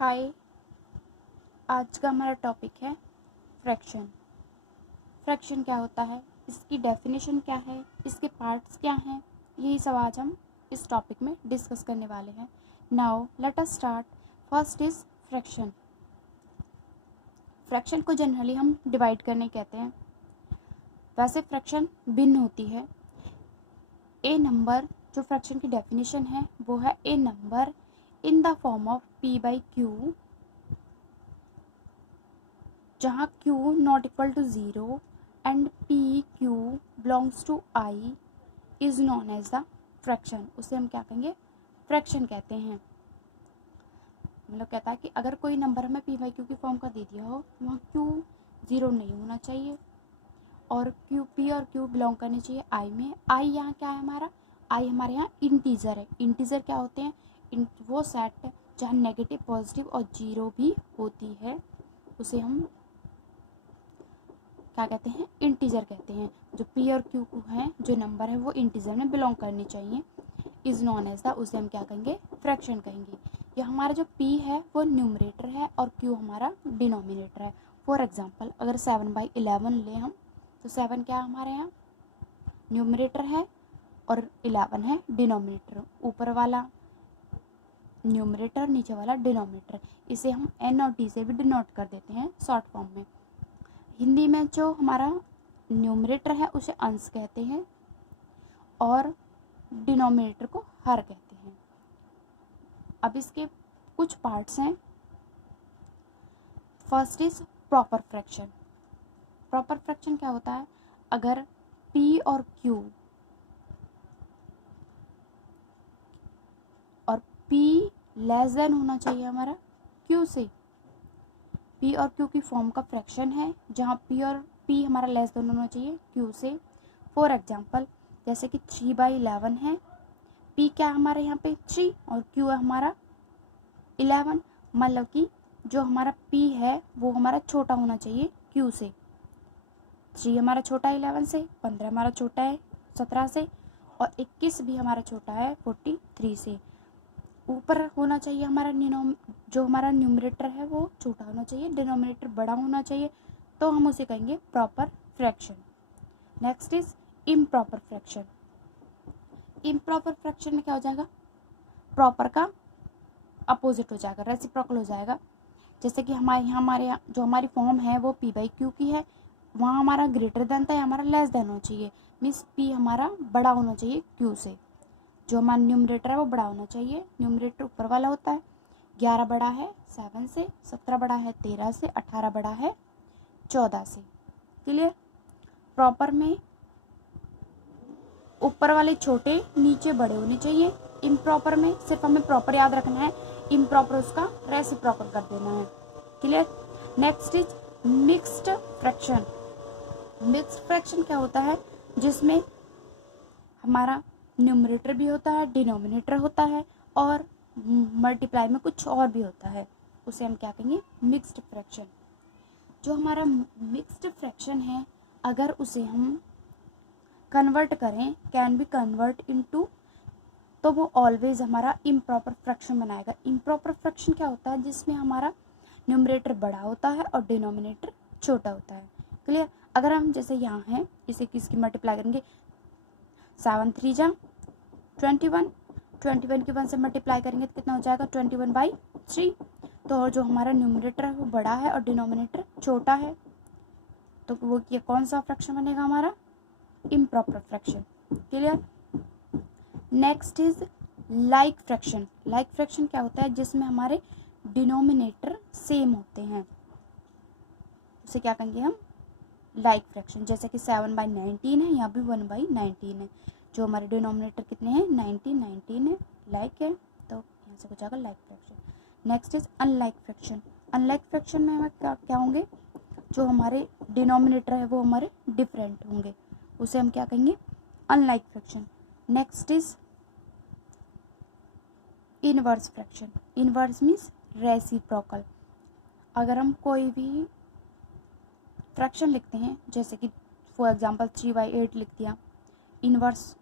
हाय। आज का हमारा टॉपिक है फ्रैक्शन। फ्रैक्शन क्या होता है, इसकी डेफिनेशन क्या है, इसके पार्ट्स क्या हैं, यही सब आज हम इस टॉपिक में डिस्कस करने वाले हैं। Now let us start. First is fraction. Fraction को जनरली हम डिवाइड करने कहते हैं। वैसे फ्रैक्शन भिन्न होती है। ए नंबर, जो फ्रैक्शन की डेफिनेशन है वो है a number in the form of p by q, जहाँ Q not equal to 0 and p q belongs to I is known as the fraction. उसे हम क्या कहेंगे, फ्रैक्शन कहते हैं। मतलब कहता है कि अगर कोई नंबर हमें पी बाई क्यू की फॉर्म का दे दिया हो, वहाँ Q 0 नहीं होना चाहिए और P और Q बिलोंग करनी चाहिए I में। I यहाँ क्या है हमारा, I हमारे यहाँ इंटीजर है। इंटीजर क्या होते हैं, वो सेट जहाँ नेगेटिव पॉजिटिव और 0 भी होती है, उसे हम क्या कहते हैं, इंटीजर कहते हैं। जो P और Q हैं, जो नंबर है वो इंटीजर में बिलोंग करनी चाहिए, इज नॉन एज द, उसे हम क्या कहेंगे, फ्रैक्शन कहेंगे। ये हमारा जो P है वो न्यूमरेटर है और Q हमारा डिनोमिनेटर है। फॉर एग्जांपल अगर 7/11 ले हम, तो 7 क्या है हमारे यहाँ, न्यूमरेटर है और 11 है डिनोमिनेटर। ऊपर वाला न्यूमरेटर, नीचे वाला डिनोमिनेटर। इसे हम N और T से भी डिनोट कर देते हैं शॉर्ट फॉर्म में। हिंदी में जो हमारा न्यूमरेटर है उसे अंश कहते हैं और डिनोमिनेटर को हर कहते हैं। अब इसके कुछ पार्ट्स हैं। First is proper fraction. Proper fraction क्या होता है, अगर P और Q और P लेस देन होना चाहिए हमारा Q से, P और Q की फॉर्म का फ्रैक्शन है, जहाँ P हमारा लेस देन होना चाहिए Q से। फॉर एग्जांपल जैसे कि 3/11 है, P क्या है हमारे यहाँ पे 3 और Q है हमारा 11। मतलब कि जो हमारा P है वो हमारा छोटा होना चाहिए Q से। 3 हमारा छोटा है 11 से, 15 हमारा छोटा है 17 से और 21 भी हमारा छोटा है 43 से। ऊपर होना चाहिए हमारा जो हमारा न्यूमरेटर है वो छोटा होना चाहिए, डिनोमिनेटर बड़ा होना चाहिए, तो हम उसे कहेंगे proper fraction. Next is improper fraction. Improper fraction में क्या हो जाएगा, प्रॉपर का अपोजिट हो जाएगा, रेसिप्रोकल हो जाएगा। जैसे कि हमारे यहाँ जो हमारी फॉर्म है वो P बाई क्यू की है, वहाँ हमारा ग्रेटर देन था, हमारा लेस देन होना चाहिए। मीन्स P हमारा बड़ा होना चाहिए Q से। जो हमारा न्यूमरेटर है वो बड़ा होना चाहिए, न्यूमरेटर ऊपर वाला होता है। 11 बड़ा है 7 से, 17 बड़ा है 13 से, 18 बड़ा है 14 से। क्लियर। प्रॉपर में ऊपर वाले छोटे, नीचे बड़े होने चाहिए। इम्प्रॉपर में सिर्फ हमें प्रॉपर याद रखना है, इम्प्रॉपर उसका रेसिप्रोकल कर देना है। Clear. Next is mixed fraction. Mixed fraction क्या होता है, जिसमें हमारा न्यूमरेटर भी होता है, डिनोमिनेटर होता है और मल्टीप्लाई में कुछ और भी होता है, उसे हम क्या कहेंगे, मिक्स्ड फ्रैक्शन। जो हमारा मिक्स्ड फ्रैक्शन है, अगर उसे हम कन्वर्ट करें, कैन बी कन्वर्ट इनटू, तो वो ऑलवेज हमारा इम्प्रॉपर फ्रैक्शन बनाएगा। इम्प्रॉपर फ्रैक्शन क्या होता है, जिसमें हमारा न्यूमरेटर बड़ा होता है और डिनोमिनेटर छोटा होता है। क्लियर। अगर हम जैसे यहाँ हैं, इसे किसकी मल्टीप्लाई करेंगे, 7 3 जा 21, 21 की 1 से मल्टीप्लाई करेंगे तो कितना हो जाएगा, 21/3। तो जो हमारा न्यूमरेटर है वो बड़ा है और डिनोमिनेटर छोटा है, तो वो ये कौन सा फ्रैक्शन बनेगा हमारा, improper fraction. Clear. Next is like fraction. Like fraction क्या होता है, जिसमें हमारे डिनोमिनेटर सेम होते हैं, उसे क्या कहेंगे हम, लाइक फ्रैक्शन। जैसे कि 7/19 है, यहाँ भी 1/19 है, जो हमारे डिनोमिनेटर कितने हैं, 19 है, लाइक है, तो यहाँ से हो जाएगा like fraction. Next is unlike fraction. Unlike fraction में हमें क्या होंगे, जो हमारे डिनोमिनेटर है वो हमारे डिफरेंट होंगे, उसे हम क्या कहेंगे, unlike fraction. Next is inverse fraction. Inverse means reciprocal. अगर हम कोई भी फ्रैक्शन लिखते हैं, जैसे कि फॉर एग्जांपल 3/8 लिख दिया, इनवर्स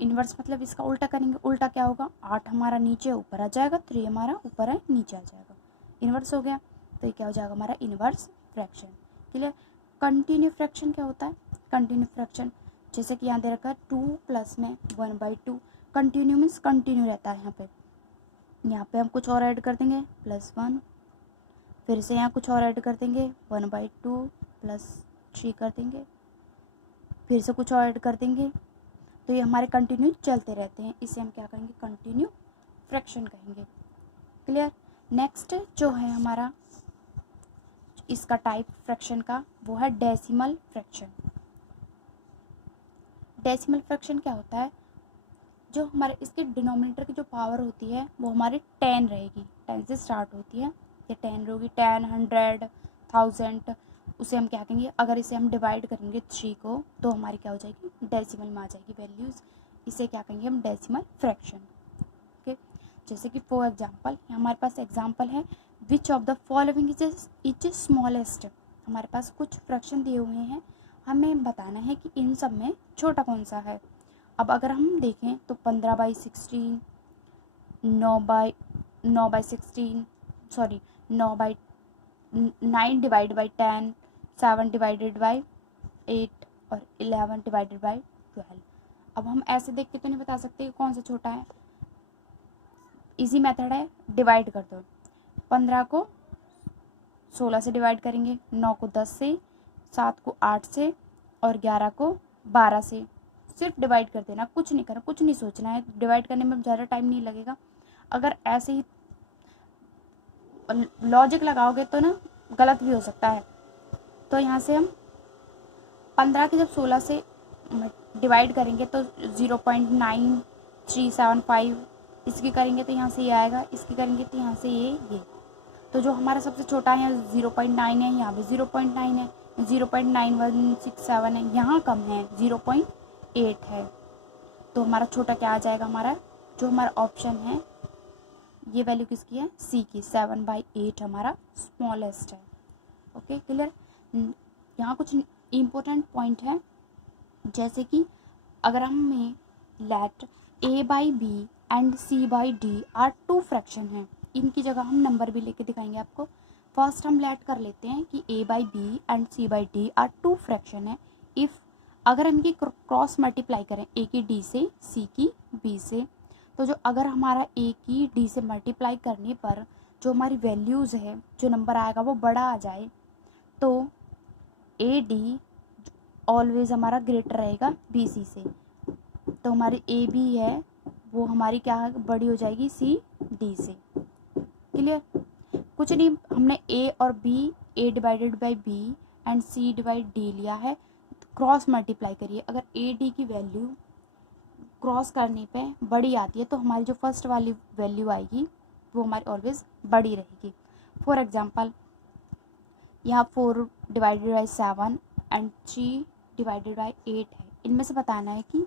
इन्वर्स मतलब इसका उल्टा करेंगे, उल्टा क्या होगा, 8 हमारा नीचे ऊपर आ जाएगा, 3 हमारा ऊपर है नीचे आ जाएगा, इन्वर्स हो गया। तो ये क्या हो जाएगा हमारा inverse fraction. Clear. Continue fraction क्या होता है, कंटिन्यू फ्रैक्शन जैसे कि यहाँ दे रखा है 2 प्लस में 1/2, कंटिन्यू मीन्स कंटिन्यू रहता है। यहाँ पे हम कुछ और ऐड कर देंगे +1, फिर से यहाँ कुछ और ऐड कर देंगे 1/2 +3 कर देंगे, फिर से कुछ और ऐड कर देंगे, तो ये हमारे कंटिन्यू चलते रहते हैं, इसे हम क्या कहेंगे, कंटिन्यू फ्रैक्शन कहेंगे। क्लियर। नेक्स्ट जो है हमारा इसका टाइप फ्रैक्शन का, वो है डेसिमल फ्रैक्शन। डेसिमल फ्रैक्शन क्या होता है, जो हमारे इसके डिनोमिनेटर की जो पावर होती है वो हमारी 10 रहेगी, 10 से स्टार्ट होती है, ये 10 होगी, 10, 100, 1000, उसे हम क्या कहेंगे, अगर इसे हम डिवाइड करेंगे 3 को तो हमारी क्या हो जाएगी, डेसिमल में आ जाएगी वैल्यूज़, इसे क्या कहेंगे हम, डेसिमल फ्रैक्शन। ओके। जैसे कि फॉर एग्जांपल हमारे पास एग्जांपल है, which of the following is smallest, हमारे पास कुछ फ्रैक्शन दिए हुए हैं, हमें बताना है कि इन सब में छोटा कौन सा है। अब अगर हम देखें तो 15/16, 9/16, सॉरी 9/10, 7/8 और 11/12। अब हम ऐसे देख के तो नहीं बता सकते कि कौन सा छोटा है, इजी मेथड है, डिवाइड कर दो, 15 को 16 से डिवाइड करेंगे, 9 को 10 से, 7 को 8 से और 11 को 12 से, सिर्फ डिवाइड कर देना, कुछ नहीं करना, कुछ नहीं सोचना है, डिवाइड करने में ज़्यादा टाइम नहीं लगेगा। अगर ऐसे ही लॉजिक लगाओगे तो ना गलत भी हो सकता है। तो यहाँ से हम 15 की जब 16 से डिवाइड करेंगे तो 0.9375, इसकी करेंगे तो यहाँ से ये आएगा, इसकी करेंगे तो यहाँ से ये तो जो हमारा सबसे छोटा है 0.9 है, यहाँ पे 0.9 है, 0.9167 है, यहाँ कम है 0.8 है, तो हमारा छोटा क्या आ जाएगा, हमारा जो हमारा ऑप्शन है ये वैल्यू किसकी है, सी की, 7/8 हमारा स्मॉलेस्ट है। Okay clear. यहाँ कुछ इम्पोर्टेंट पॉइंट है, जैसे कि अगर हमें late a/b and c/d are 2 fraction हैं, इनकी जगह हम नंबर भी लेके दिखाएंगे आपको। फर्स्ट हम लेट कर लेते हैं कि a/b and c/d are 2 fraction है इफ़, अगर हम इनकी क्रॉस मल्टीप्लाई करें a की d से, c की b से, तो जो अगर हमारा a की d से मल्टीप्लाई करने पर जो हमारी वैल्यूज़ है, जो नंबर आएगा वो बड़ा आ जाए, तो AD ऑलवेज हमारा ग्रेटर रहेगा BC से, तो हमारी AB है वो हमारी क्या है, बड़ी हो जाएगी CD से। क्लियर। कुछ नहीं, हमने A और B, A/B एंड C/D लिया है, क्रॉस मल्टीप्लाई करिए, अगर AD की वैल्यू क्रॉस करने पे बड़ी आती है तो हमारी जो फर्स्ट वाली वैल्यू आएगी वो हमारी ऑलवेज बड़ी रहेगी। फॉर एग्जांपल यहाँ 4/7 एंड 3/8 है, इनमें से बताना है कि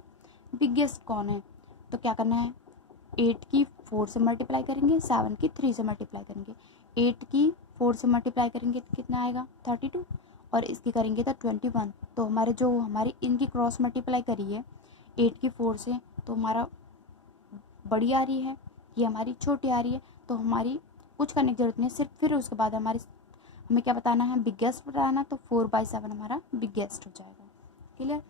बिगेस्ट कौन है, तो क्या करना है, 8 की 4 से मल्टीप्लाई करेंगे, 7 की 3 से मल्टीप्लाई करेंगे, 8 की 4 से मल्टीप्लाई करेंगे तो कितना आएगा 32, और इसकी करेंगे तो 21, तो हमारे जो हमारी इनकी क्रॉस मल्टीप्लाई करी है 8 की 4 से, तो हमारा बड़ी आ रही है, ये हमारी छोटी आ रही है, तो हमारी कुछ करने की जरूरत नहीं है, सिर्फ फिर उसके बाद हमारी हमें क्या बताना है, बिगेस्ट बताना, तो 4/7 हमारा बिगेस्ट हो जाएगा। क्लियर।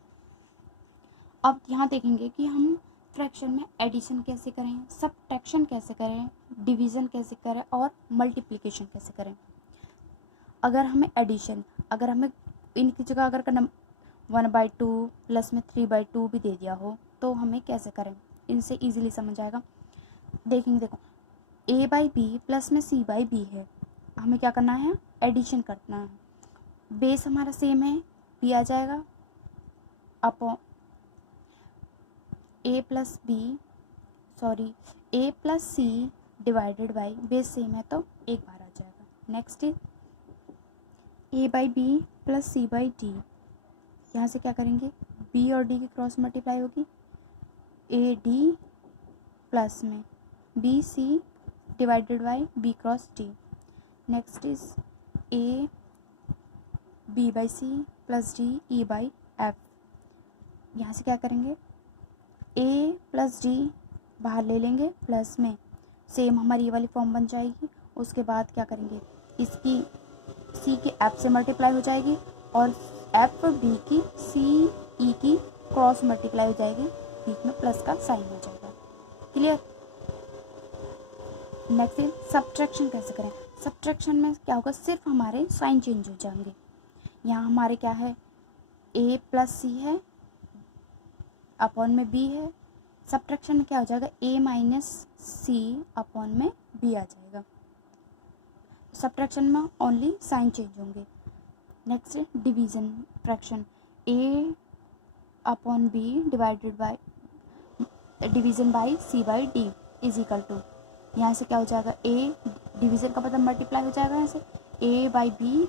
अब यहाँ देखेंगे कि हम फ्रैक्शन में एडिशन कैसे करें, सबट्रैक्शन कैसे करें, डिवीज़न कैसे करें और मल्टीप्लिकेशन कैसे करें। अगर हमें एडिशन, अगर हमें इनकी जगह अगर 1/2 प्लस में 3/2 भी दे दिया हो तो हमें कैसे करें, इनसे इजीली समझ आएगा। देखेंगे, देखो a/b प्लस में c/b है, हमें क्या करना है, एडिशन करना है, बेस हमारा सेम है, b आ जाएगा upon a plus c divided by, base same है तो एक बार आ जाएगा। नेक्स्ट a/b प्लस c/d, यहाँ से क्या करेंगे, b और d की क्रॉस मल्टीप्लाई होगी, ad प्लस में bc divided by b cross d। Next is a b/c plus d e/f, यहाँ से क्या करेंगे, ए प्लस डी बाहर ले लेंगे, प्लस में सेम हमारी ये वाली फॉर्म बन जाएगी। उसके बाद क्या करेंगे, इसकी सी के एफ से मल्टीप्लाई हो जाएगी और एफ बी की सी ई की क्रॉस मल्टीप्लाई हो जाएगी, बीच में प्लस का साइन हो जाएगा। क्लियर। नेक्स्ट सब्ट्रैक्शन कैसे करें। सब्ट्रैक्शन में क्या होगा, सिर्फ हमारे साइन चेंज हो जाएंगे। यहाँ हमारे क्या है, ए प्लस सी है, अपॉन में बी है। सब्ट्रैक्शन में क्या हो जाएगा, ए माइनस सी अपॉन में बी आ जाएगा। सब्ट्रैक्शन में ओनली साइन चेंज होंगे। Next division fraction, A upon B divided by division by C by D is equal to, यहाँ से क्या हो जाएगा, ए डिवीजन का मतलब मल्टीप्लाई हो जाएगा, यहाँ से a by B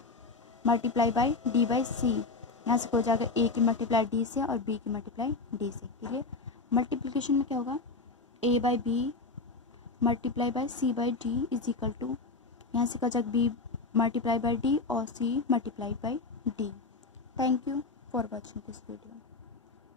multiply by d by c, यहाँ से हो जाएगा ए की मल्टीप्लाई डी से और बी की मल्टीप्लाई डी से। क्लियर। मल्टीप्लिकेशन में क्या होगा, A by B multiply by C by D is equal to, यहाँ से हो जाएगा बी मल्टीप्लाई बाई डी और C multiply by D. Thank you for watching this video.